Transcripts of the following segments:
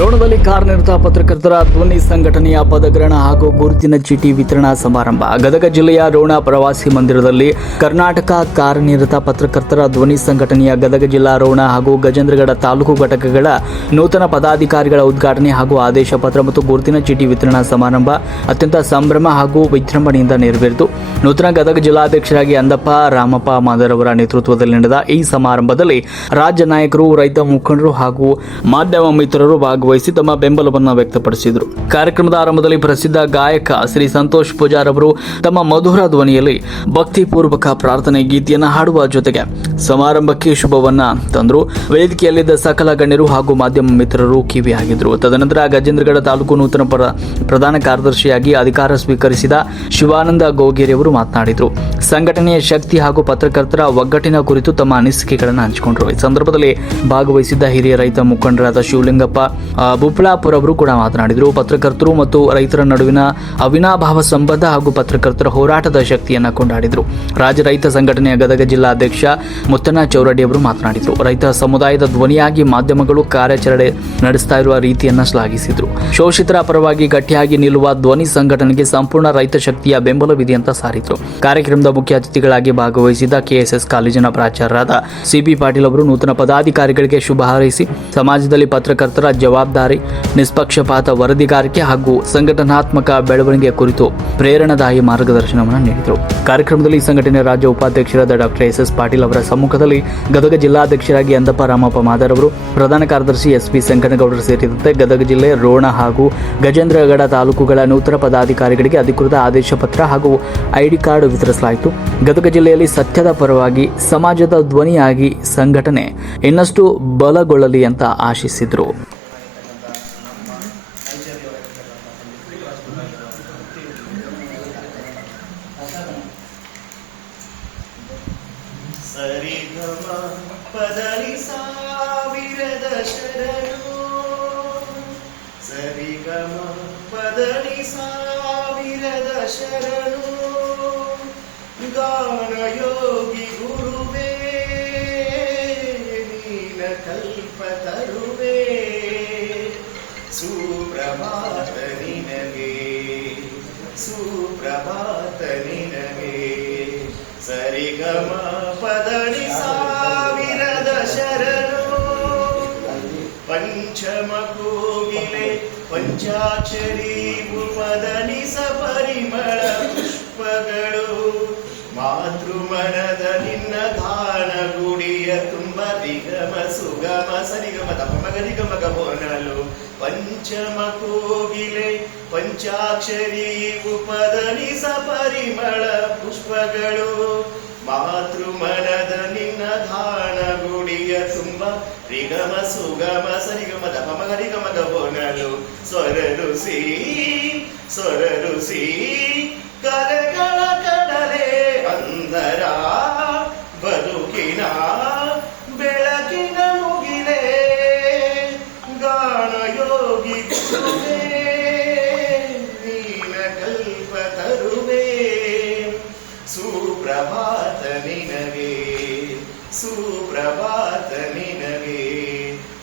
ರೋಣದಲ್ಲಿ ಕಾರ್ಯನಿರತ ಪತ್ರಕರ್ತರ ಧ್ವನಿ ಸಂಘಟನೆಯ ಪದಗ್ರಹಣ ಹಾಗೂ ಗುರುತಿನ ಚೀಟಿ ವಿತರಣಾ ಸಮಾರಂಭ. ಗದಗ ಜಿಲ್ಲೆಯ ರೋಣ ಪ್ರವಾಸಿ ಮಂದಿರದಲ್ಲಿ ಕರ್ನಾಟಕ ಕಾರ್ಯನಿರತ ಪತ್ರಕರ್ತರ ಧ್ವನಿ ಸಂಘಟನೆಯ ಗದಗ ಜಿಲ್ಲಾ ರೋಣ ಹಾಗೂ ಗಜೇಂದ್ರಗಡ ತಾಲೂಕು ಘಟಕಗಳ ನೂತನ ಪದಾಧಿಕಾರಿಗಳ ಉದ್ಘಾಟನೆ ಹಾಗೂ ಆದೇಶ ಪತ್ರ ಮತ್ತು ಗುರುತಿನ ಚೀಟಿ ವಿತರಣಾ ಸಮಾರಂಭ ಅತ್ಯಂತ ಸಂಭ್ರಮ ಹಾಗೂ ವಿಜೃಂಭಣೆಯಿಂದ ನೆರವೇರಿತು. ನೂತನ ಗದಗ ಜಿಲ್ಲಾಧ್ಯಕ್ಷರಾಗಿ ಅಂದಪ್ಪ ರಾಮಪ್ಪ ಮಾದರವರ ನೇತೃತ್ವದಲ್ಲಿ ನಡೆದ ಈ ಸಮಾರಂಭದಲ್ಲಿ ರಾಜ್ಯ ನಾಯಕರು, ರೈತ ಮುಖಂಡರು ಹಾಗೂ ಮಾಧ್ಯಮ ಮಿತ್ರರು ಭಾಗವಹಿಸಿ ತಮ್ಮ ಬೆಂಬಲವನ್ನು ವ್ಯಕ್ತಪಡಿಸಿದರು. ಕಾರ್ಯಕ್ರಮದ ಆರಂಭದಲ್ಲಿ ಪ್ರಸಿದ್ಧ ಗಾಯಕ ಶ್ರೀ ಸಂತೋಷ್ ಪೂಜಾರ್ ಅವರು ತಮ್ಮ ಮಧುರ ಧ್ವನಿಯಲ್ಲಿ ಭಕ್ತಿಪೂರ್ವಕ ಪ್ರಾರ್ಥನೆ ಗೀತೆಯನ್ನು ಹಾಡುವ ಜೊತೆಗೆ ಸಮಾರಂಭಕ್ಕೆ ಶುಭವನ್ನ ತಂದರು. ವೇದಿಕೆಯಲ್ಲಿದ್ದ ಸಕಲ ಗಣ್ಯರು ಹಾಗೂ ಮಾಧ್ಯಮ ಮಿತ್ರರು ಕಿವಿಯಾಗಿದ್ದರು. ತದನಂತರ ಗಜೇಂದ್ರಗಡ ತಾಲೂಕು ನೂತನ ಪ್ರಧಾನ ಕಾರ್ಯದರ್ಶಿಯಾಗಿ ಅಧಿಕಾರ ಸ್ವೀಕರಿಸಿದ ಶಿವಾನಂದ ಗೋಗೇರಿ ಅವರು ಮಾತನಾಡಿದರು. ಸಂಘಟನೆಯ ಶಕ್ತಿ ಹಾಗೂ ಪತ್ರಕರ್ತರ ಒಗ್ಗಟ್ಟಿನ ಕುರಿತು ತಮ್ಮ ಅನಿಸಿಕೆಗಳನ್ನು ಹಂಚಿಕೊಂಡರು. ಈ ಸಂದರ್ಭದಲ್ಲಿ ಭಾಗವಹಿಸಿದ್ದ ಹಿರಿಯ ರೈತ ಮುಖಂಡರಾದ ಶಿವಲಿಂಗಪ್ಪ ಬುಪ್ಳಾಪುರ ಅವರು ಕೂಡ ಮಾತನಾಡಿದರು. ಪತ್ರಕರ್ತರು ಮತ್ತು ರೈತರ ನಡುವಿನ ಅವಿನಾಭಾವ ಸಂಬಂಧ ಹಾಗೂ ಪತ್ರಕರ್ತರ ಹೋರಾಟದ ಶಕ್ತಿಯನ್ನು ಕೊಂಡಾಡಿದರು. ರಾಜ್ಯ ರೈತ ಸಂಘಟನೆಯ ಗದಗ ಜಿಲ್ಲಾ ಅಧ್ಯಕ್ಷ ಮುತ್ತಣ್ಣ ಚೌರಡ್ಡಿ ಅವರು ಮಾತನಾಡಿದರು. ರೈತ ಸಮುದಾಯದ ಧ್ವನಿಯಾಗಿ ಮಾಧ್ಯಮಗಳು ಕಾರ್ಯಾಚರಣೆ ನಡೆಸ್ತಾ ಇರುವ ರೀತಿಯನ್ನು ಶ್ಲಾಘಿಸಿದರು. ಶೋಷಿತರ ಪರವಾಗಿ ಗಟ್ಟಿಯಾಗಿ ನಿಲ್ಲುವ ಧ್ವನಿ ಸಂಘಟನೆಗೆ ಸಂಪೂರ್ಣ ರೈತ ಶಕ್ತಿಯ ಬೆಂಬಲವಿದೆ ಅಂತ ಸಾರಿದರು. ಕಾರ್ಯಕ್ರಮದ ಮುಖ್ಯ ಅತಿಥಿಗಳಾಗಿ ಭಾಗವಹಿಸಿದ್ದ ಕೆಎಸ್ಎಸ್ ಕಾಲೇಜಿನ ಪ್ರಾಚಾರ್ಯರಾದ ಸಿಬಿ ಪಾಟೀಲ್ ಅವರು ನೂತನ ಪದಾಧಿಕಾರಿಗಳಿಗೆ ಶುಭ ಹಾರೈಸಿ ಸಮಾಜದಲ್ಲಿ ಪತ್ರಕರ್ತರ ಜವಾಬ್ದಾರಿ, ನಿಷ್ಪಕ್ಷಪಾತ ವರದಿಗಾರಿಕೆ ಹಾಗೂ ಸಂಘಟನಾತ್ಮಕ ಬೆಳವಣಿಗೆ ಕುರಿತು ಪ್ರೇರಣಾದಾಯಿ ಮಾರ್ಗದರ್ಶನವನ್ನು ನೀಡಿದರು. ಕಾರ್ಯಕ್ರಮದಲ್ಲಿ ಸಂಘಟನೆಯ ರಾಜ್ಯ ಉಪಾಧ್ಯಕ್ಷರಾದ ಡಾಕ್ಟರ್ ಎಸ್ ಪಾಟೀಲ್ ಅವರ ಸಮ್ಮುಖದಲ್ಲಿ ಗದಗ ಜಿಲ್ಲಾಧ್ಯಕ್ಷರಾಗಿ ಅಂದಪ್ಪ ರಾಮಪ್ಪ ಮಾದರ್ ಅವರು, ಪ್ರಧಾನ ಕಾರ್ಯದರ್ಶಿ ಎಸ್ಪಿ ಸಂಕನಗೌಡರು ಸೇರಿದಂತೆ ಗದಗ ಜಿಲ್ಲೆ ರೋಣ ಹಾಗೂ ಗಜೇಂದ್ರಗಡ ತಾಲೂಕುಗಳ ನೂತನ ಪದಾಧಿಕಾರಿಗಳಿಗೆ ಅಧಿಕೃತ ಆದೇಶ ಪತ್ರ ಹಾಗೂ ಐಡಿ ಕಾರ್ಡ್ ವಿತರಿಸಲಾಯಿತು. ಗದಗ ಜಿಲ್ಲೆಯಲ್ಲಿ ಸತ್ಯದ ಪರವಾಗಿ ಸಮಾಜದ ಧ್ವನಿಯಾಗಿ ಸಂಘಟನೆ ಇನ್ನಷ್ಟು ಬಲಗೊಳ್ಳಲಿ ಅಂತ ಆಶಿಸಿದರು. ಗಾನಯೋಗಿ ಗುರುವೇ ನೀನ ಕಲ್ಪತರುವೇ, ಸುಪ್ರಭಾತ ನಿನಗೆ, ಸುಪ್ರಭಾತ ನಿನಗೆ. ಸರಿಗಮ ಪದನಿ ಸಾವಿರದ ಶರಣು, ಪಂಚಮ ಕೋಗಿಲೆ ಪಂಚಾಕ್ಷರಿ ಪದನಿ ಸಪರಿಮಳ ಪುಷ್ಪಗಳು, ಮಾತೃಮನದ ನಿನ್ನ ಗಾನ ಗುಡಿಯ ತುಂಬ ದಿಗಮ ಸುಗಮ ಸರಿಗಮ ತಪಮಗರಿಗಮಗ ಹೊನಲು. ಪಂಚಮ ಕೋಗಿಲೆ ಪಂಚಾಕ್ಷರಿ ಉಪದನಿ ಸಪರಿಮಳ ಪುಷ್ಪಗಳು, ಮಾತೃಮನದ ನಿನ್ನ ಗಾನ ಗುಡಿಯ ತುಂಬ ರಿಗಮ ಸುಗಮ ಸರಿಗಮ ತಪಮಗರಿಗಮಗ ಹೊನಲು. ಸ್ವರರುಸಿ ಸ್ವರರುಸಿ ಕಲೆಗಳ ಕಡಲೆ ಅಂದರ ಬದುಕಿನ ಬೆಳಕಿನ ಮುಗಿಲೆ, ಗಾನಯೋಗಿ ಗುರುವೇ ನೀನ ಕಲ್ಪತರುವೇ, ಸುಪ್ರಭಾತ ನಿನಗೆ, ಸುಪ್ರಭಾತ ನಿನಗೆ.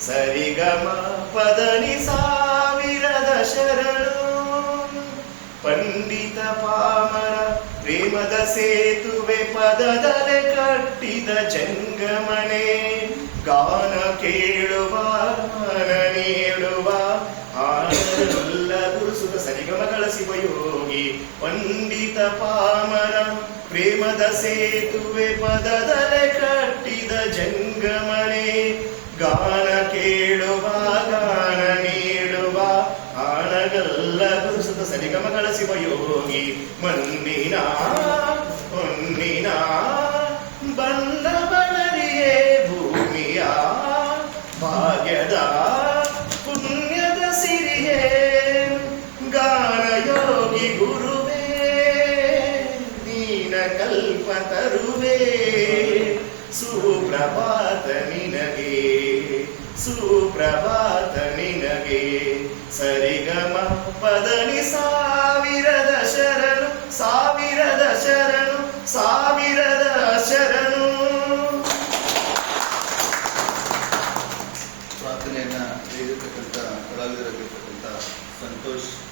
ಸರಿಗಮ ಪದನಿ ಸಾವಿರದ ಶರಣು, ಪಂಡಿತ ಪಾಮರ ಪ್ರೇಮದ ಸೇತುವೆ ಪದದಲೆ ಕಟ್ಟಿದ ಜಂಗಮನೆ, ಗಾನ ಕೇಳುವ ಮನ ನೀಡುವ ಆನಲ್ಲ ಗುರುಸುತ ಸರಿಗಮಗಳ ಶಿವಯೋಗಿ. ಪಂಡಿತ ಪಾಮರ ಪ್ರೇಮದ ಸೇತುವೆ ಪದದಲೆ ಕಟ್ಟಿದ ಜಂಗಮನೆ, ಗಾನ ಕೇಳುವ ಗಾನ ನೀಡುವ ಆನಗಲ್ಲ ಗುರುಸುತ ಸರಿಗಮಗಳ ಶಿವಯೋಗಿ. ಮಣ್ಣಿನ ಹೊನ್ನಿನ ಬಣ್ಣ ಬಣರಿಯೇ ಭೂಮಿಯ ಭಾಗ್ಯದ ಪುಣ್ಯದ ಸಿರಿಯೇ, ಗಾನಯೋಗಿ ಗುರುವೇ ನೀನ ಕಲ್ಪತರುವೇ, ಸುಪ್ರಭಾತ ನಿನಗೆ, ಸುಪ್ರಭಾತ ನಿನಗೆ. ಸರಿಗಮ ಪದನಿ ಸಾವಿರದ ಶರಣು, ಸಾವಿರದ ಶರಣು,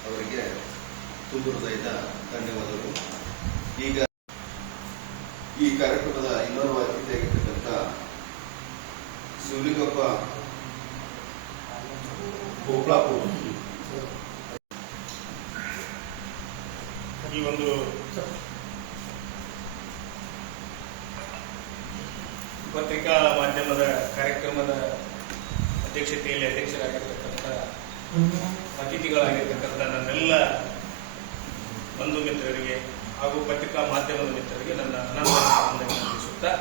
ಅವರಿಗೆ ತುಂಬ ಹೃದಯದ ಧನ್ಯವಾದಗಳು. ಈಗ ಈ ಕಾರ್ಯಕ್ರಮದ ಇನ್ನೋರ್ವ ಅತಿಥಿಯಾಗಿರ್ತಕ್ಕಂಥ ಶಿವಲಿಂಗಪ್ಪ ಗೋಪ್ಲಾಪುರ್ ಈ ಒಂದು ಪತ್ರಿಕಾ ಮಾಧ್ಯಮದ ಕಾರ್ಯಕ್ರಮದ ಅಧ್ಯಕ್ಷತೆಯಲ್ಲಿ ಅಧ್ಯಕ್ಷರಾಗಿರ್ತಕ್ಕಂಥ ಅತಿಥಿಗಳಾಗಿರ್ತಕ್ಕಂಥ ನನ್ನೆಲ್ಲ ಬಂಧು ಮಿತ್ರರಿಗೆ ಹಾಗೂ ಪತ್ರಿಕಾ ಮಾಧ್ಯಮದ ಮಿತ್ರರಿಗೆ ನನ್ನ ಅನಂತ ತಿಳಿಸುತ್ತಾ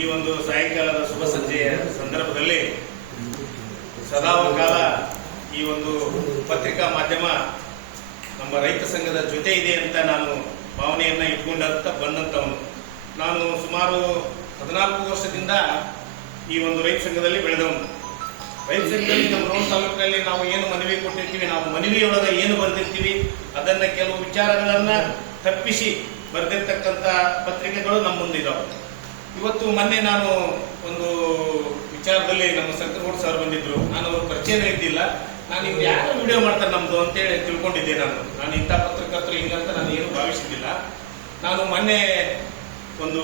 ಈ ಒಂದು ಸಾಯಂಕಾಲದ ಶುಭ ಸಂಜೆಯ ಸಂದರ್ಭದಲ್ಲಿ ಸದಾಕಾಲ ಈ ಒಂದು ಪತ್ರಿಕಾ ಮಾಧ್ಯಮ ನಮ್ಮ ರೈತ ಸಂಘದ ಜೊತೆ ಇದೆ ಅಂತ ನಾನು ಭಾವನೆಯನ್ನ ಇಟ್ಕೊಂಡಂತ ಬಂದಂತವನು. ನಾನು ಸುಮಾರು 14 ವರ್ಷದಿಂದ ಈ ಒಂದು ರೈತ ಸಂಘದಲ್ಲಿ ಬೆಳೆದವನು. ರೈತ ಸಂಘದಲ್ಲಿ ನಮ್ಮ ರೋಣ ತಾಲೂಕಿನಲ್ಲಿ ನಾವು ಏನು ಮನವಿ ಕೊಟ್ಟಿರ್ತೀವಿ, ನಾವು ಮನವಿಯೊಳಗೆ ಏನು ಬರೆದಿರ್ತೀವಿ ಅದನ್ನ ಕೆಲವು ವಿಚಾರಗಳನ್ನ ತಪ್ಪಿಸಿ ಬರೆದಿರ್ತಕ್ಕಂಥ ಪತ್ರಿಕೆಗಳು ನಮ್ಮ ಮುಂದಿದ್ದಾವೆ. ಇವತ್ತು ಮೊನ್ನೆ ನಾನು ಒಂದು ವಿಚಾರದಲ್ಲಿ ನಮ್ಮ ಶಂಕರಗೌಡ ಸರ್ ಬಂದಿದ್ರು. ನಾನು ಅವ್ರ ಪರಿಚಯನೇ ಇದ್ದಿಲ್ಲ. ನಾನು ಇವ್ರು ಯಾರು ವಿಡಿಯೋ ಮಾಡ್ತಾರೆ ನಮ್ದು ಅಂತೇಳಿ ತಿಳ್ಕೊಂಡಿದ್ದೆ. ನಾನು ಇಂಥ ಪತ್ರಕರ್ತರು ಹಿಂಗಂತ ನಾನು ಏನು ಭಾವಿಸಿದ್ದಿಲ್ಲ. ನಾನು ಮೊನ್ನೆ ಒಂದು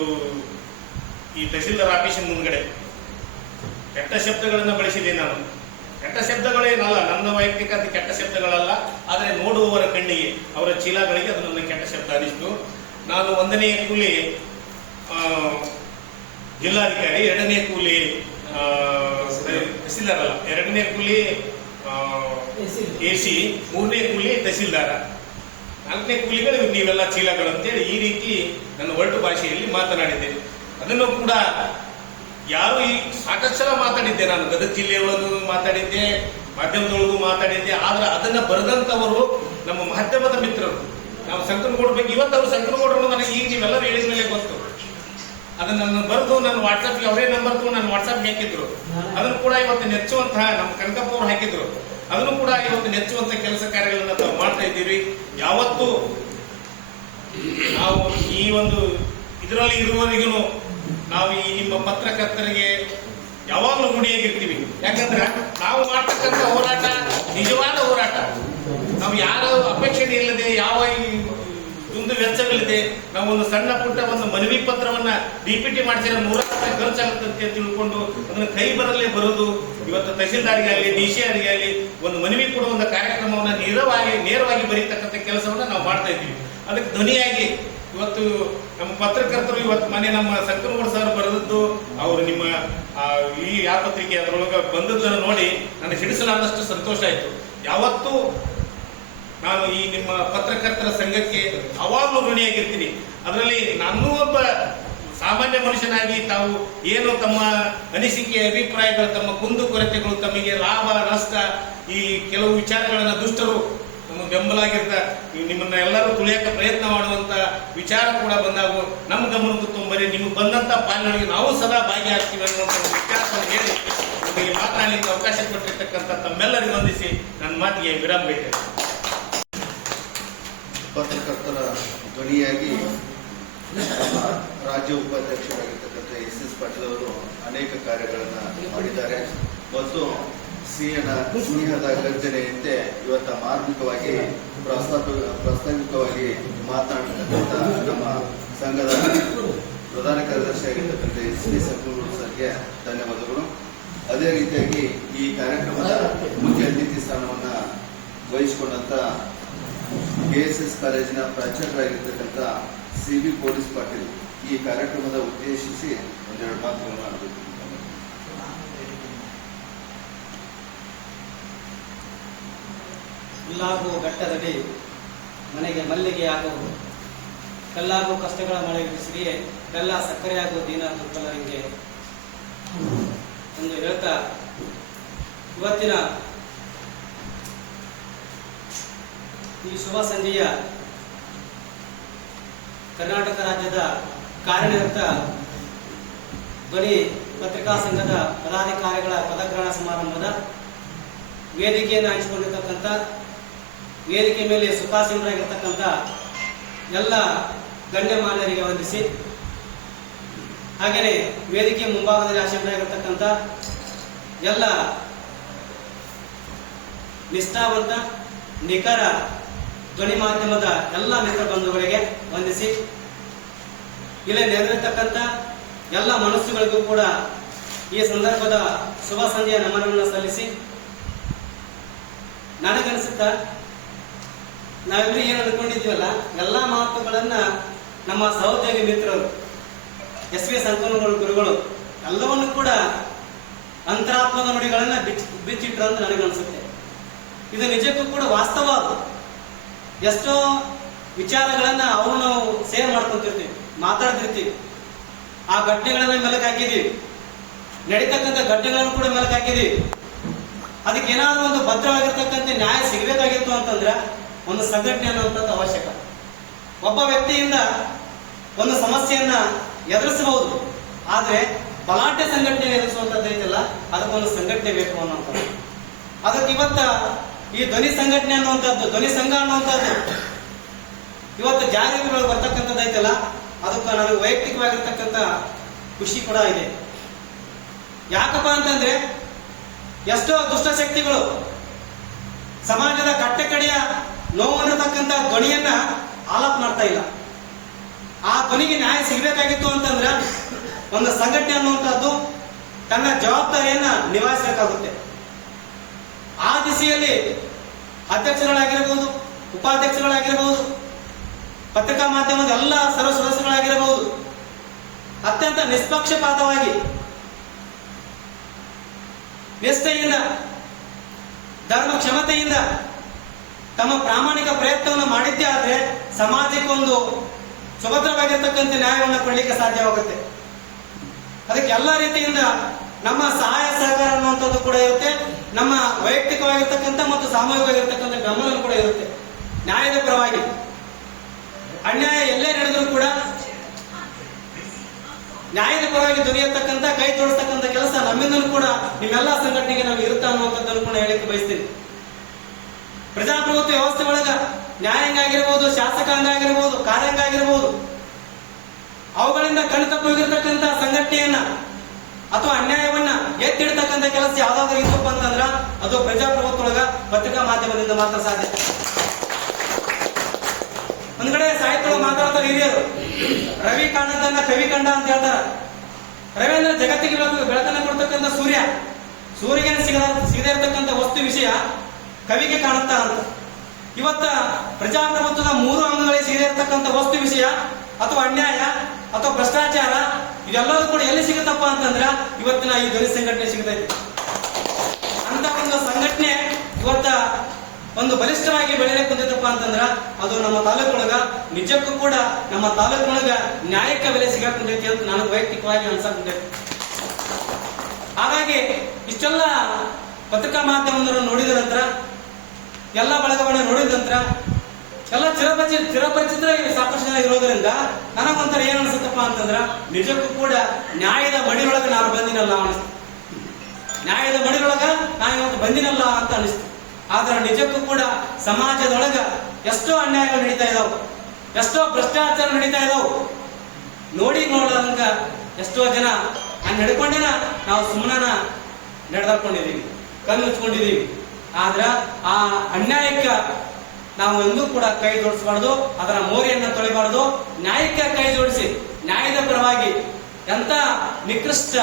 ಈ ತಹಸೀಲ್ದಾರ್ ಆಫೀಸಿನ ಮುಂದ್ಗಡೆ ಕೆಟ್ಟ ಶಬ್ದಗಳನ್ನು ಬಳಸಿದೆ. ನಾನು ಕೆಟ್ಟ ಶಬ್ದಗಳೇನಲ್ಲ, ನನ್ನ ವೈಯಕ್ತಿಕ ಅದು ಕೆಟ್ಟ ಶಬ್ದಗಳಲ್ಲ, ಆದರೆ ನೋಡುವವರ ಕಣ್ಣಿಗೆ ಅವರ ಚೀಲಗಳಿಗೆ ಅದು ನನ್ನ ಕೆಟ್ಟ ಶಬ್ದ ಅನಿಸ್ತು. ನಾನು 1ನೇ ಕೂಲಿ ಜಿಲ್ಲಾಧಿಕಾರಿ, 2ನೇ ಕೂಲಿ ತಹಸೀಲ್ದಾರ್ ಅಲ್ಲ, 2ನೇ ಕೂಲಿ AC, 3ನೇ ಕೂಲಿ ತಹಸೀಲ್ದಾರ, 4ನೇ ಕೂಲಿಗಳು ನೀವೆಲ್ಲ ಚೀಲಗಳು ಅಂತೇಳಿ ಈ ರೀತಿ ನನ್ನ ಒರಟು ಭಾಷೆಯಲ್ಲಿ ಮಾತನಾಡಿದ್ದೆ. ಅದನ್ನು ಕೂಡ ಯಾರು ಈ ಸಾಕಷ್ಟು ಸಲ ಮಾತಾಡಿದ್ದೆ. ನಾನು ಗದಗ ಜಿಲ್ಲೆಯೊಳಗೂ ಮಾತಾಡಿದ್ದೆ, ಮಾಧ್ಯಮದೊಳಗೂ ಮಾತಾಡಿದ್ದೆ. ಆದ್ರೆ ಅದನ್ನ ಬರೆದಂತವರು ನಮ್ಮ ಮಾಧ್ಯಮದ ಮಿತ್ರರು. ನಾವು ಶಂಕರಗೌಡ ಬಗ್ಗೆ ಇವತ್ತು ಅವರು ಶಂಕರಗೌಡರು ನನಗೆ ಈಗ ನೀವೆಲ್ಲರೂ ಹೇಳಿದ ಮೇಲೆ ಗೊತ್ತು. ಅದನ್ನ ನನ್ನ ಬರೆದು ನನ್ನ ವಾಟ್ಸಪ್ಗೆ ಅವರೇ ನಂಬರ್ ನನ್ನ ವಾಟ್ಸಪ್ಗೆ ಹಾಕಿದ್ರು. ಅದನ್ನು ಕೂಡ ಇವತ್ತು ನೆಚ್ಚುವಂತಹ ನಮ್ಮ ಕನಕಪ್ಪ ಅವರು ಹಾಕಿದ್ರು. ಅದನ್ನು ಕೂಡ ಇವತ್ತು ನೆಚ್ಚುವಂತ ಕೆಲಸ ಕಾರ್ಯಗಳನ್ನ ನಾವು ಮಾಡ್ತಾ ಇದ್ದೀವಿ. ಯಾವತ್ತು ನಾವು ಈ ಒಂದು ಇದರಲ್ಲಿ ಇರುವವರೆಗೂ ನಾವು ಈ ನಿಮ್ಮ ಪತ್ರಕರ್ತರಿಗೆ ಯಾವಾಗಲೂ ಗುಡಿಯಾಗಿರ್ತೀವಿ. ಯಾಕಂದ್ರೆ ನಾವು ಮಾಡ್ತಕ್ಕಂಥ ಹೋರಾಟ ನಿಜವಾದ ಹೋರಾಟ. ನಾವು ಯಾರ ಅಪೇಕ್ಷಣೆ ಇಲ್ಲದೆ, ಯಾವ ದುಂದು ವೆಚ್ಚವಿಲ್ಲದೆ ನಾವು ಒಂದು ಸಣ್ಣ ಪುಟ್ಟ ಒಂದು ಮನವಿ ಪತ್ರವನ್ನ DPT ಮಾಡಿಸಿದ್ರೆ 100 ರೂಪಾಯಿ ಖರ್ಚಾಗುತ್ತಂತೆ ತಿಳ್ಕೊಂಡು ಅದನ್ನ ಕೈ ಬರಲೇ ಬರೋದು. ಇವತ್ತು ತಹಸೀಲ್ದಾರ್ಗೆ ಆಗಲಿ, DC ಅವರಿಗೆ ಆಗಲಿ ಒಂದು ಮನವಿ ಕೊಡುವ ಒಂದು ಕಾರ್ಯಕ್ರಮವನ್ನ ನೇರವಾಗಿ ಬರೀತಕ್ಕಂಥ ಕೆಲಸವನ್ನ ನಾವು ಮಾಡ್ತಾ ಇದ್ದೀವಿ. ಅದಕ್ಕೆ ಧ್ವನಿಯಾಗಿ ಇವತ್ತು ನಮ್ಮ ಪತ್ರಕರ್ತರು ಇವತ್ತು ಮನೆ ನಮ್ಮ ಶಂಕರಗೌಡ ಸರ್ ಬರೆದದ್ದು, ಅವರು ನಿಮ್ಮ ಈ ಯಾವ ಪತ್ರಿಕೆ ಅದರೊಳಗೆ ಬಂದದ್ದನ್ನು ನೋಡಿ ನನಗೆ ಹಿಡಿಸಲಾರದಷ್ಟು ಸಂತೋಷ ಆಯಿತು. ಯಾವತ್ತೂ ನಾನು ಈ ನಿಮ್ಮ ಪತ್ರಕರ್ತರ ಸಂಘಕ್ಕೆ ಯಾವಾಗಲೂ ಋಣಿಯಾಗಿರ್ತೀನಿ. ಅದರಲ್ಲಿ ನಾನು ಒಬ್ಬ ಸಾಮಾನ್ಯ ಮನುಷ್ಯನಾಗಿ ತಾವು ಏನು ತಮ್ಮ ಅನಿಸಿಕೆ, ಅಭಿಪ್ರಾಯಗಳು, ತಮ್ಮ ಕುಂದುಕೊರತೆಗಳು, ತಮಗೆ ಲಾಭ ನಷ್ಟ, ಈ ಕೆಲವು ವಿಚಾರಗಳನ್ನ ದುಷ್ಟರು ನಮ್ಮ ಬೆಂಬಲಾಗಿರ್ತ ನಿಮ್ಮನ್ನ ಎಲ್ಲರೂ ತುಳಿಯಕ್ಕೆ ಪ್ರಯತ್ನ ಮಾಡುವಂತ ವಿಚಾರ ಕೂಡ ಬಂದಾಗ ನಮ್ಮ ಗಮನಕ್ಕೂ ತುಂಬರಿ. ನಿಮಗೆ ಬಂದಂತ ಪಾಲನೆಗೆ ನಾವು ಸದಾ ಭಾಗಿಯಾಗ್ತೀವಿ ಅನ್ನುವಂಥ ವಿಚಾರವನ್ನು ಹೇಳಿ ನಿಮಗೆ ಮಾತನಾಡಲಿಕ್ಕೆ ಅವಕಾಶ ಕೊಟ್ಟಿರ್ತಕ್ಕಂಥ ತಮ್ಮೆಲ್ಲರಿಗೂ ವಂದಿಸಿ ನನ್ನ ಮಾತಿಗೆ ವಿರಾಮ ಬೇಕಿದೆ. ಪತ್ರಕರ್ತರ ಧ್ವನಿಯಾಗಿ ನಮ್ಮ ರಾಜ್ಯ ಉಪಾಧ್ಯಕ್ಷರಾಗಿರ್ತಕ್ಕಂಥ SS ಪಾಟೀಲ್ ಅವರು ಅನೇಕ ಕಾರ್ಯಗಳನ್ನು ಮಾಡಿದ್ದಾರೆ. ಮತ್ತು ಸ್ನೇಹದ ಗರ್ಜನೆಯಂತೆ ಇವತ್ತ ಮಾರ್ಮಿಕವಾಗಿ ಪ್ರಾಸ್ತಾವಿಕವಾಗಿ ಮಾತನಾಡತಕ್ಕಂಥ ನಮ್ಮ ಸಂಘದ ಪ್ರಧಾನ ಕಾರ್ಯದರ್ಶಿಯಾಗಿರ್ತಕ್ಕಂಥ SD ಶಂಕರಗೌಡ ಸರ್ಗೆ ಧನ್ಯವಾದಗಳು. ಅದೇ ರೀತಿಯಾಗಿ ಈ ಕಾರ್ಯಕ್ರಮದ ಮುಖ್ಯ ಅತಿಥಿ ಸ್ಥಾನವನ್ನ ವಹಿಸಿಕೊಂಡಂತ KSS ಕಾಲೇಜಿನ ಪ್ರಾಚಾರ್ಯರಾಗಿರ್ತಕ್ಕಂಥ CB ಪೊಲೀಸ್ ಪಾಟೀಲ್ ಈ ಕಾರ್ಯಕ್ರಮದ ಉದ್ದೇಶಿಸಿ ಒಂದೆರಡು ಮಾತುಗಳನ್ನು ಆಡಬೇಕು. ಹುಲ್ಲಾಗು ಘಟ್ಟದಲ್ಲಿ ಮನೆಗೆ ಮಲ್ಲಿಗೆ ಆಗುವುದು, ಕಲ್ಲಾಗು ಕಷ್ಟಗಳ ಮಳೆ ಬಿಸಿರಿಯೇ ಬೆಲ್ಲ ಸಕ್ಕರೆಯಾಗುವ ದೀನ ದುರ್ಬಲರಿಗೆ ಎಂದು ಹೇಳ್ತಾ ಇವತ್ತಿನ ಈ ಶುಭ ಸಂಜೆಯ ಕರ್ನಾಟಕ ರಾಜ್ಯದ ಕಾರ್ಯನಿರತ ಧ್ವನಿ ಪತ್ರಿಕಾ ಸಂಘದ ಪದಾಧಿಕಾರಿಗಳ ಪದಗ್ರಹಣ ಸಮಾರಂಭದ ವೇದಿಕೆಯನ್ನು ಹಂಚಿಕೊಂಡಿರ್ತಕ್ಕಂಥ, ವೇದಿಕೆ ಮೇಲೆ ಸುಖಾಸೀನರಾಗಿರ್ತಕ್ಕಂಥ ಎಲ್ಲ ಗಣ್ಯಮಾನ್ಯರಿಗೆ ವಂದಿಸಿ, ಹಾಗೆಯೇ ವೇದಿಕೆ ಮುಂಭಾಗದಲ್ಲಿ ಆಸೀನರಾಗಿರ್ತಕ್ಕಂಥ ಎಲ್ಲ ನಿಷ್ಠಾವಂತ ನಿಖರ ಧ್ವನಿ ಮಾಧ್ಯಮದ ಎಲ್ಲ ಮಿತ್ರ ಬಂಧುಗಳಿಗೆ ವಂದಿಸಿ, ಇಲ್ಲೇ ನೆರೆದಿರ್ತಕ್ಕಂಥ ಎಲ್ಲ ಮನಸ್ಸುಗಳಿಗೂ ಕೂಡ ಈ ಸಂದರ್ಭದ ಶುಭ ಸಂಧ್ಯಾ ನಮನವನ್ನು ಸಲ್ಲಿಸಿ, ನನಗನ್ಸುತ್ತ ನಾವೆಲ್ಲರೂ ಏನು ಅಂದ್ಕೊಂಡಿದ್ದೀವಲ್ಲ ಎಲ್ಲ ಮಾತುಗಳನ್ನ ನಮ್ಮ ಸಹೋದ್ಯೋಗಿ ಮಿತ್ರರು SV ಸಂಕನೂರು ಗುರುಗಳು ಎಲ್ಲವನ್ನು ಕೂಡ ಅಂತರಾತ್ಮದ ನುಡಿಗಳನ್ನ ಬಿಚ್ಚಿಟ್ರು ಅಂತ ನನಗನ್ಸುತ್ತೆ. ಇದು ನಿಜಕ್ಕೂ ಕೂಡ ವಾಸ್ತವ. ಅದು ಎಷ್ಟೋ ವಿಚಾರಗಳನ್ನ ಅವರು ನಾವು ಶೇರ್ ಮಾಡ್ಕೊಂತಿರ್ತೀವಿ, ಮಾತಾಡ್ತಿರ್ತೀವಿ. ಆ ಘಟನೆಗಳನ್ನ ಮೆಲುಕು ಹಾಕಿದೀವಿ, ನಡೀತಕ್ಕಂಥ ಘಟನೆಗಳನ್ನು ಕೂಡ ಮೆಲುಕು ಹಾಕಿದೀವಿ. ಅದಕ್ಕೆ ಏನಾದ್ರೂ ಒಂದು ಭದ್ರವಾಗಿರ್ತಕ್ಕಂಥ ನ್ಯಾಯ ಸಿಗಬೇಕಾಗಿತ್ತು ಅಂತಂದ್ರೆ ಒಂದು ಸಂಘಟನೆ ಅನ್ನುವಂಥದ್ದು ಅವಶ್ಯಕ. ಒಬ್ಬ ವ್ಯಕ್ತಿಯಿಂದ ಒಂದು ಸಮಸ್ಯೆಯನ್ನ ಎದುರಿಸಬಹುದು, ಆದ್ರೆ ಬಲಾಢ್ಯ ಸಂಘಟನೆ ಎದುರಿಸುವಂತದ್ದು ಐತಲ್ಲ, ಅದಕ್ಕೊಂದು ಸಂಘಟನೆ ಬೇಕು ಅನ್ನೋಂಥದ್ದು. ಅದಕ್ಕೆ ಇವತ್ತ ಈ ಧ್ವನಿ ಸಂಘಟನೆ ಅನ್ನುವಂಥದ್ದು, ಧ್ವನಿ ಸಂಘ ಅನ್ನುವಂಥದ್ದು ಇವತ್ತು ಜಾರಿಗೆ ಬರ್ತಕ್ಕಂಥದ್ದು ಐತಲ್ಲ, ಅದಕ್ಕೆ ನನಗೆ ವೈಯಕ್ತಿಕವಾಗಿರ್ತಕ್ಕಂಥ ಖುಷಿ ಕೂಡ ಇದೆ. ಯಾಕಪ್ಪ ಅಂತಂದ್ರೆ ಎಷ್ಟೋ ದುಷ್ಟಶಕ್ತಿಗಳು ಸಮಾಜದ ಕಟ್ಟಕಡೆಯ ನೋವಿರತಕ್ಕಂಥ ಧ್ವನಿಯನ್ನ ಆಲಾಪ್ ಮಾಡ್ತಾ ಇಲ್ಲ. ಆ ಧ್ವನಿಗೆ ನ್ಯಾಯ ಸಿಗಬೇಕಾಗಿತ್ತು ಅಂತಂದ್ರೆ ಒಂದು ಸಂಘಟನೆ ಅನ್ನುವಂಥದ್ದು ತನ್ನ ಜವಾಬ್ದಾರಿಯನ್ನ ನಿಭಾಯಿಸಬೇಕಾಗುತ್ತೆ. ಆ ದಿಸೆಯಲ್ಲಿ ಅಧ್ಯಕ್ಷಗಳಾಗಿರಬಹುದು, ಉಪಾಧ್ಯಕ್ಷಗಳಾಗಿರಬಹುದು, ಪತ್ರಿಕಾ ಮಾಧ್ಯಮದ ಎಲ್ಲ ಸರ್ವ ಸದಸ್ಯಗಳಾಗಿರಬಹುದು, ಅತ್ಯಂತ ನಿಷ್ಪಕ್ಷಪಾತವಾಗಿ ನಿಷ್ಠೆಯಿಂದ ಧರ್ಮ ಕ್ಷಮತೆಯಿಂದ ತಮ್ಮ ಪ್ರಾಮಾಣಿಕ ಪ್ರಯತ್ನವನ್ನು ಮಾಡಿದ್ದೇ ಆದ್ರೆ ಸಮಾಜಕ್ಕೊಂದು ಸುಭದ್ರವಾಗಿರ್ತಕ್ಕಂಥ ನ್ಯಾಯವನ್ನು ಕೊಡಲಿಕ್ಕೆ ಸಾಧ್ಯವಾಗುತ್ತೆ. ಅದಕ್ಕೆ ಎಲ್ಲ ರೀತಿಯಿಂದ ನಮ್ಮ ಸಹಾಯ ಸಹಕಾರ ಅನ್ನುವಂಥದ್ದು ಕೂಡ ಇರುತ್ತೆ, ನಮ್ಮ ವೈಯಕ್ತಿಕವಾಗಿರ್ತಕ್ಕಂಥ ಮತ್ತು ಸಾಮೂಹಿಕವಾಗಿರ್ತಕ್ಕಂಥ ಗಮನ ಕೂಡ ಇರುತ್ತೆ. ನ್ಯಾಯದ ಪರವಾಗಿ ಅನ್ಯಾಯ ಎಲ್ಲೇ ನಡೆದರೂ ಕೂಡ ನ್ಯಾಯದ ಪರವಾಗಿ ಧ್ವನಿಯತಕ್ಕಂಥ, ಕೈ ಜೋಡಿಸ್ತಕ್ಕಂಥ ಕೆಲಸ ನಮ್ಮಿಂದಲೂ ಕೂಡ ನಿಮ್ಮೆಲ್ಲ ಸಂಘಟನೆಗೆ ನಾವು ಇರುತ್ತಾ ಅನ್ನುವಂಥದ್ದನ್ನು ಕೂಡ ಹೇಳಿಕ್ಕೆ ಬಯಸ್ತೀನಿ. ಪ್ರಜಾಪ್ರಭುತ್ವ ವ್ಯವಸ್ಥೆ ಒಳಗ ನ್ಯಾಯಾಂಗ ಆಗಿರ್ಬೋದು, ಶಾಸಕಾಂಗ ಆಗಿರ್ಬೋದು, ಕಾರ್ಯಾಂಗ ಆಗಿರ್ಬೋದು, ಅವುಗಳಿಂದ ಕಣ್ತಪ್ಪೋಗಿರ್ತಕ್ಕಂಥ ಸಂಘಟನೆಯನ್ನ ಅಥವಾ ಅನ್ಯಾಯವನ್ನ ಎತ್ತಿಡ್ತಕ್ಕಂಥ ಕೆಲಸ ಯಾವ್ದಾದ್ರು ಇತ್ತಪ್ಪ ಅಂತಂದ್ರ ಅದು ಪ್ರಜಾಪ್ರಭುತ್ವ ಒಳಗ ಪತ್ರಿಕಾ ಮಾಧ್ಯಮದಿಂದ ಮಾತ್ರ ಸಾಧ್ಯ. ಒಂದ್ ಕಡೆ ಸಾಹಿತ್ಯ ಮಾತಾಡ್ತಾರೆ ಹಿರಿಯರು, ರವಿ ಕಾಣದನ್ನ ಕವಿ ಕಂಡ ಅಂತ ಹೇಳ್ತಾರ. ರವಿ ಅಂದ್ರೆ ಜಗತ್ತಿಗೆ ಬೆಳಕನ್ನ ಕೊಡ್ತಕ್ಕಂಥ ಸೂರ್ಯ, ಸೂರ್ಯಗೆ ಸಿಗದೇ ಇರತಕ್ಕಂಥ ವಸ್ತು ವಿಷಯ ಕವಿಗೆ ಕಾಣುತ್ತಾ ಅಂತ. ಇವತ್ತ ಪ್ರಜಾಪ್ರಭುತ್ವದ 3 ಅಂಗಗಳಿಗೆ ಸಿಗದೇ ಇರತಕ್ಕಂಥ ವಸ್ತು ವಿಷಯ ಅಥವಾ ಅನ್ಯಾಯ ಅಥವಾ ಭ್ರಷ್ಟಾಚಾರ ಇದೆಲ್ಲವೂ ಕೂಡ ಎಲ್ಲಿ ಸಿಗುತ್ತಪ್ಪ ಅಂತಂದ್ರ ಇವತ್ತಿನ ಈ ಧ್ವನಿ ಸಂಘಟನೆ ಸಿಗತೈತಿ. ಅಂತ ಒಂದು ಸಂಘಟನೆ ಇವತ್ತ ಒಂದು ಬಲಿಷ್ಠವಾಗಿ ಬೆಳೆಯಲಿಕ್ಕೆ ಬಂದಿತ್ತಪ್ಪ ಅಂತಂದ್ರ ಅದು ನಮ್ಮ ತಾಲೂಕೊಳಗ ನಿಜಕ್ಕೂ ಕೂಡ ನಮ್ಮ ತಾಲೂಕೊಳಗ ನ್ಯಾಯಕ್ಕೆ ಬೆಲೆ ಸಿಗಾಕೊಂಡೈತಿ ಅಂತ ನನಗೆ ವೈಯಕ್ತಿಕವಾಗಿ ಅನ್ಸಾಕೊಂಡೈತಿ. ಹಾಗಾಗಿ ಇಷ್ಟೆಲ್ಲ ಪತ್ರಿಕಾ ಮಾಧ್ಯಮವನ್ನು ನೋಡಿದ ನಂತರ, ಎಲ್ಲ ಬಳಗವನ್ನ ನೋಡಿದ ನಂತರ, ಎಲ್ಲ ಚಿರಪರಿಚಿತರ ಸಾಕಷ್ಟು ಜನ ಇರೋದ್ರಿಂದ ನನಗೊಂಥರ ಏನ್ ಅನ್ಸುತ್ತಪ್ಪ ಅಂತಂದ್ರ ನಿಜಕ್ಕೂ ಕೂಡ ನ್ಯಾಯದ ಮಡಿಯೊಳಗ ನಾನು ಬಂದಿನಲ್ಲ ಅನಿಸ್ತು. ನ್ಯಾಯದ ಮಡಿಯೊಳಗ ನಾನು ಇವತ್ತು ಬಂದಿನಲ್ಲ ಅಂತ ಅನಿಸ್ತು. ಆದ್ರೆ ನಿಜಕ್ಕೂ ಕೂಡ ಸಮಾಜದೊಳಗ ಎಷ್ಟೋ ಅನ್ಯಾಯಗಳು ನಡೀತಾ ಇದಾವೆ, ಎಷ್ಟೋ ಭ್ರಷ್ಟಾಚಾರ ನಡೀತಾ ಇದಾವೆ. ನೋಡಂಗ ಎಷ್ಟೋ ಜನ ನಡ್ಕೊಂಡಿನ ನಾವು ಸುಮ್ಮನ ನಡೆದಾಕೊಂಡಿದೀವಿ, ಕಣ್ಣು ಮುಚ್ಕೊಂಡಿದೀವಿ. ಆದ್ರ ಆ ಅನ್ಯಾಯಕ್ಕ ನಾವು ಎಂದೂ ಕೂಡ ಕೈ ಜೋಡಿಸಬಾರ್ದು, ಅದರ ಮೋರಿಯನ್ನ ತೊಳಿಬಾರ್ದು. ನ್ಯಾಯಕ್ಕೆ ಕೈ ಜೋಡಿಸಿ ನ್ಯಾಯದ ಪರವಾಗಿ ಎಂತ ನಿಕೃಷ್ಟ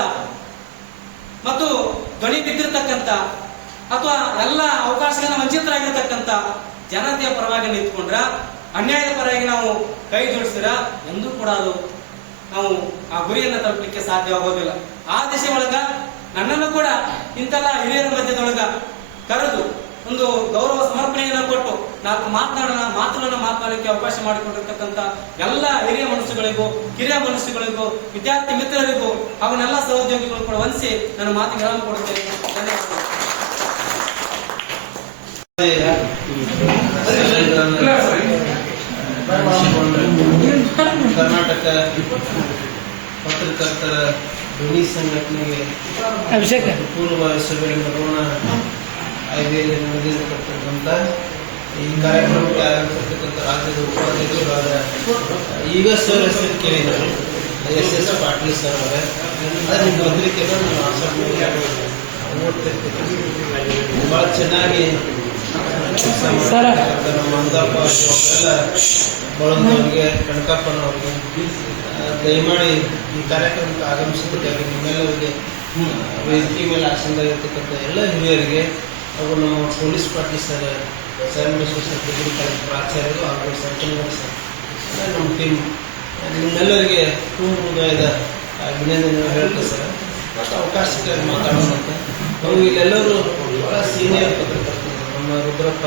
ಮತ್ತು ಧ್ವನಿ ಬಿದ್ದಿರ್ತಕ್ಕಂಥ ಅಥವಾ ಎಲ್ಲ ಅವಕಾಶಗಳನ್ನ ವಂಚಿತರಾಗಿರ್ತಕ್ಕಂಥ ಜನತೆಯ ಪರವಾಗಿ ನಿಂತ್ಕೊಂಡ್ರ, ಅನ್ಯಾಯದ ಪರವಾಗಿ ನಾವು ಕೈ ಜೋಡಿಸಿದ್ರ ಎಂದೂ ಕೂಡ ಅದು ನಾವು ಆ ಗುರಿಯನ್ನ ತಲುಪಲಿಕ್ಕೆ ಸಾಧ್ಯವಾಗೋದಿಲ್ಲ. ಆ ದಿಶೆ ಒಳಗ ನನ್ನನ್ನು ಕೂಡ ಇಂತೆಲ್ಲ ಹಿರಿಯರ ಮಧ್ಯದೊಳಗ ಕರೆದು ಒಂದು ಗೌರವ ಸಮರ್ಪಣೆಯನ್ನ ಕೊಟ್ಟು 4 ಮಾತುಗಳನ್ನ ಮಾತನಾಡಲಿಕ್ಕೆ ಅವಕಾಶ ಮಾಡಿಕೊಂಡಿರ್ತಕ್ಕಂಥ ಎಲ್ಲ ಹಿರಿಯ ಮನಸ್ಸುಗಳಿಗೂ, ಕಿರಿಯ ಮನಸ್ಸುಗಳಿಗೂ, ವಿದ್ಯಾರ್ಥಿ ಮಿತ್ರರಿಗೂ ಅವನ್ನೆಲ್ಲ ಸಹೋದ್ಯೋಗಿಗಳು ಕೂಡ ವಂದಿಸಿ ನನ್ನ ಮಾತಿಗೆ ಹೇಳಲು ಕೊಡುತ್ತೇನೆ. ಧನ್ಯವಾದಗಳು. ಕರ್ನಾಟಕ ಪತ್ರಕರ್ತರ ಧ್ವನಿ ಸಂಘಟನೆಗೆ ಪೂರ್ವ ಸಭೆಯನ್ನು ರೋಣ ಆಯ್ಕೆಯಲ್ಲಿ ನಡೆದಿರತಕ್ಕಂಥ ಈ ಕಾರ್ಯಕ್ರಮಕ್ಕೆ ಆಗಿರ್ತಕ್ಕಂಥ ರಾಜ್ಯದ ಉಪಾಧ್ಯಕ್ಷರಾದ ಈಗ ಸರ್ ಹೆಸರು ಕೇಳಿದ್ದಾರೆ, SS ಪಾಟೀಲ್ ಸರ್ ಅವರೇ. ಅದು ನಿಮ್ಮ ಪತ್ರಿಕೆಯನ್ನು ನಾನು ಆಸಕ್ತಿ ಓದ್ತಿರ್ತೀನಿ. ಭಾಳ ಚೆನ್ನಾಗಿ ನಮ್ಮ ಅಂದಪ್ಪ ಅವರೆಲ್ಲ ಬಳಗದವರಿಗೆ ಕನಕಪ್ಪನವರಿಗೆ ದಯಮಾಡಿ ಈ ಕಾರ್ಯಕ್ರಮಕ್ಕೆ ಆಗಮಿಸಿದ್ದಕ್ಕಾಗಿ ನಿಮ್ಮೆಲ್ಲರಿಗೆ ವೇದಿಕೆ ಮೇಲೆ ಆಸನದಾಗಿರ್ತಕ್ಕಂಥ ಎಲ್ಲ ಹಿರಿಯರಿಗೆ ಹಾಗೂ ನಮ್ಮ police Patil sir sir degree college ಪ್ರಾಚಾರ್ಯರು ಹಾಗೂ ಸಂಚಲನ ಸರ್ ನಮ್ಮ ಟೀಮ್ ನಿಮ್ಮೆಲ್ಲರಿಗೆ ಹೃದಯದ ಅಭಿನಂದನೆ ಹೇಳ್ತೇವೆ ಸರ್. ಫಸ್ಟ್ ಅವಕಾಶ ಸಿಕ್ಕಾಗ ಮಾತಾಡೋದಂತ ನಾವು ಇಲ್ಲೆಲ್ಲರೂ ಭಾಳ ಸೀನಿಯರ್ ಪತ್ರಕರ್ತರು, ನಮ್ಮ ರುದ್ರಪ್ಪ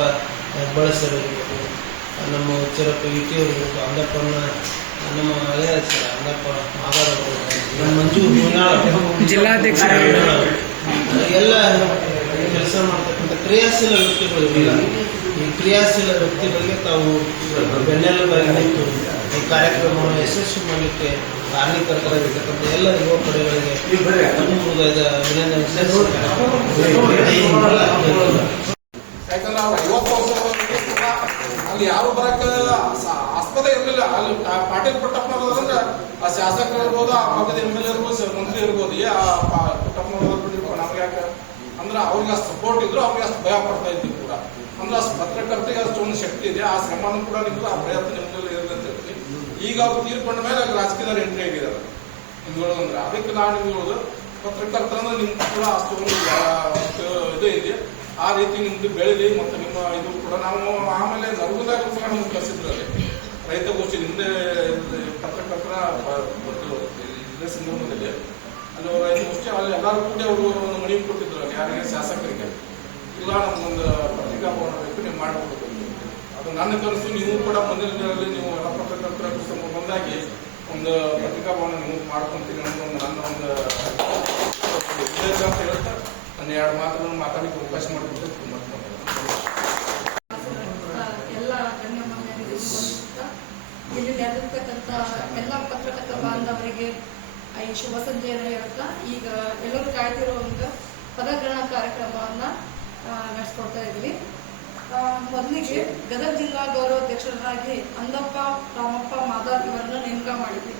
ಹೆಬ್ಬಾಳ ಸರ್ ಇರ್ಬೋದು, ನಮ್ಮ ಉಚ್ಚರಪ್ಪ ಇಟಿಯವರು ಇರ್ಬೋದು, ಅಂದಪ್ಪನ ನಮ್ಮ ಹಳೆಯ ಸರ್ ಅಂದಪ್ಪ ಮಾದಾರ ನಮ್ಮ ಮಂಜು ಜಿಲ್ಲಾಧ್ಯಕ್ಷರು ಎಲ್ಲ ಕೆಲಸ ಮಾಡ್ತಕ್ಕಂಥ ಕ್ರಿಯಾಶೀಲ ವ್ಯಕ್ತಿಗಳು ಇಲ್ಲ. ಈ ಕ್ರಿಯಾಶೀಲ ವ್ಯಕ್ತಿಗಳಿಗೆ ತಾವು ಬೆನ್ನೆಲುಬಾಗಿ ನಿಂತು ಈ ಕಾರ್ಯಕ್ರಮವನ್ನು ಯಶಸ್ವಿ ಮಾಡಲಿಕ್ಕೆ ಕಾರಣೀಕರ್ತರಾಗಿರ್ತಕ್ಕಂಥ ಎಲ್ಲ ಯುವ ಪಡೆಗಳಿಗೆ ಹೃದಯದ ಅಭಿನಂದನೆ ಯಾಕಂದ್ರೆ ಅವ್ರು 50 ವರ್ಷ ಅಲ್ಲಿ ಯಾರು ಬರಕ್ಕೆ ಆಸ್ಪದ ಇರಲಿಲ್ಲ. ಅಲ್ಲಿ ಪಾಟೀಲ್ ಪುಟ್ಟಪ್ಪನವ್ರಂದ್ರೆ ಆ ಶಾಸಕರು ಇರ್ಬೋದು, ಆ ಭಾಗದ MLA ಇರ್ಬೋದು, ಮಂತ್ರಿ ಇರ್ಬೋದು, ಪುಟ್ಟಪ್ಪನವ್ರು ಬಿಟ್ಟಿರ್ಬೋದು. ನಮ್ಗೆ ಯಾಕೆ ಅಂದ್ರೆ ಅವ್ರಿಗೆ ಅಷ್ಟು ಸಪೋರ್ಟ್ ಇದ್ರು, ಅವ್ರಿಗೆ ಅಷ್ಟು ಭಯ ಪಡ್ತಾ ಇದ್ವಿ ಕೂಡ. ಅಂದ್ರೆ ಅಷ್ಟು ಪತ್ರಕರ್ತೆಗೆ ಅಷ್ಟು ಒಂದು ಶಕ್ತಿ ಇದೆ, ಆ ಶ್ರಮನೂ ಕೂಡ ನಿಮ್ದು, ಆ ಪ್ರಯತ್ನ ನಿಮ್ದಲ್ಲಿ ಇರಲಿ ಅಂತ ಹೇಳ್ತೀನಿ. ಈಗ ಅವ್ರು ತೀರ್ಕೊಂಡ ಮೇಲೆ ರಾಜಕೀಯದಲ್ಲಿ ಎಂಟ್ರಿ ಆಗಿದ್ದಾರೆ ನಿಮ್ಗಳು. ಅಂದ್ರೆ ಅದಕ್ಕೆ ನಾನು ನಿಮ್ಗೆ ಪತ್ರಕರ್ತರಂದ್ರೆ ನಿಮ್ಗೆ ಕೂಡ ಅಷ್ಟೊಂದು ಇದು ಇದೆ. ಆ ರೀತಿ ನಿಮ್ದು ಬೆಳೀಲಿ ಮತ್ತು ನಿಮ್ಮ ಇದು ಕೂಡ ನಾವು ಆಮೇಲೆ ನರ್ಗುದಾಗ ಕೂಡ ನಮ್ಗೆ ಕಲಿಸಿದ್ರಲ್ಲಿ ರೈತಗೋಷ್ಠಿ ಹಿಂದೆ ಪತ್ರಕರ್ತರ ಇದೇ ಸಂದರ್ಭದಲ್ಲಿ ಅಲ್ಲಿ ಅವರು ರೈತಗೋಷ್ಠಿ ಅಲ್ಲಿ ಎಲ್ಲರೂ ಕೂಡ ಅವರು ಒಂದು ಮನವಿ ಕೊಟ್ಟಿದ್ರು ಯಾರಿಗೆ ಶಾಸಕರಿಗೆ, ಇಲ್ಲ ನಮ್ಗೊಂದು ಪತ್ರಿಕಾ ಭವನ ಬೇಕು, ನೀವು ಮಾಡಿಕೊಡ್ಬೇಕು. ಅದು ನನ್ನ ಕನಸು. ನೀವು ಕೂಡ ಮುಂದಿನ ದಿನದಲ್ಲಿ ನೀವು ಎಲ್ಲ ಪತ್ರಕರ್ತರ ಬಂದಾಗಿ ಒಂದು ಪತ್ರಿಕಾ ಭವನ ನೀವು ಮಾಡ್ಕೊಂತೀರಿ ಅನ್ನೋದು ನನ್ನ ಒಂದು ಅಂತ ಹೇಳ್ತಾ ನಾನು 2 ಮಾತುಗಳನ್ನು ಮಾತಾಡಲಿಕ್ಕೆ ಅವಕಾಶ ಮಾಡಿಕೊಟ್ಟು ತುಂಬ ಎಲ್ಲ ಗಣ್ಯಮಾನ್ಯರಿಗೆ ಇಲ್ಲಿ ನೆರೆದಿರ್ತಕ್ಕಂಥ ಎಲ್ಲ ಪತ್ರಕರ್ತ ಬಾಂಧವರಿಗೆ ಈ ಶುಭ ಸಂಜೆಯನ್ನು ಹೇಳ್ತಾ ಈಗ ಎಲ್ಲರೂ ಕಾಯ್ತಿರುವಂಥ ಪದಗ್ರಹಣ ಕಾರ್ಯಕ್ರಮವನ್ನ ನಡೆಸ್ಕೊಡ್ತಾ ಇದ್ವಿ. ಮೊದಲಿಗೆ ಗದಗ ಜಿಲ್ಲಾ ಗೌರವಾಧ್ಯಕ್ಷರಾಗಿ ಅಂದಪ್ಪ ರಾಮಪ್ಪ ಮಾದಾರ್ ಇವರನ್ನ ನೇಮಕ ಮಾಡಿದ್ವಿ.